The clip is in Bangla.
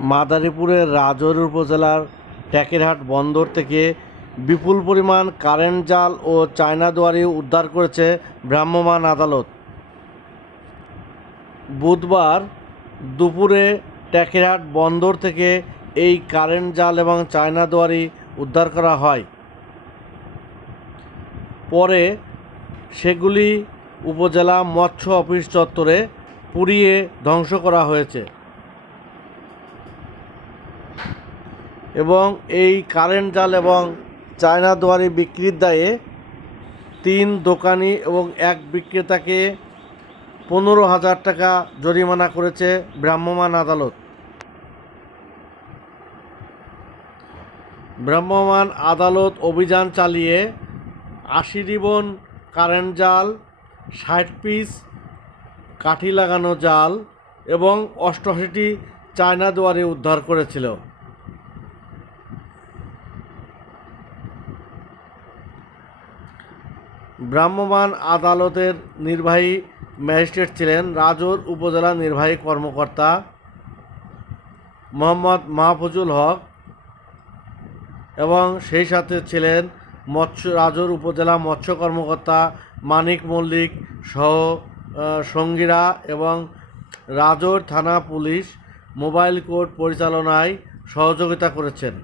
মাদারীপুরের রাজৌর উপজেলার ট্যাকেরহাট বন্দর থেকে বিপুল পরিমাণ কারেন্ট জাল ও চায়না দুয়ারি উদ্ধার করেছে ভ্রাম্যমাণ আদালত। বুধবার দুপুরে ট্যাকেরহাট বন্দর থেকে এই কারেন্ট জাল এবং চায়না দুয়ারি উদ্ধার করা হয়। পরে সেগুলি উপজেলা মৎস্য অফিস চত্বরে পুড়িয়ে ধ্বংস করা হয়েছে। এবং এই কারেন্ট জাল এবং চায়না দুয়ারি বিক্রির দায়ে তিন দোকানি এবং এক বিক্রেতাকে পনেরো হাজার টাকা জরিমানা করেছে ভ্রাম্যমাণ আদালত। ভ্রাম্যমাণ আদালত অভিযান চালিয়ে আশি রিবন কারেন্ট জাল, ষাট পিস কাঠি লাগানো জাল এবং অষ্টআশিটি চায়না দুয়ারি উদ্ধার করেছিল। ভ্রাম্যমাণ আদালতের নির্বাহী ম্যাজিস্ট্রেট ছিলেন রাজৌর উপজেলা নির্বাহী কর্মকর্তা মোহাম্মদ মাহফুজুল হক এবং সেই সাথে ছিলেন মৎস্য, রাজৌর উপজেলা মৎস্য কর্মকর্তা মানিক মল্লিক সহ সঙ্গীরা এবং রাজৌর থানা পুলিশ মোবাইল কোর্ট পরিচালনায় সহযোগিতা করেছেন।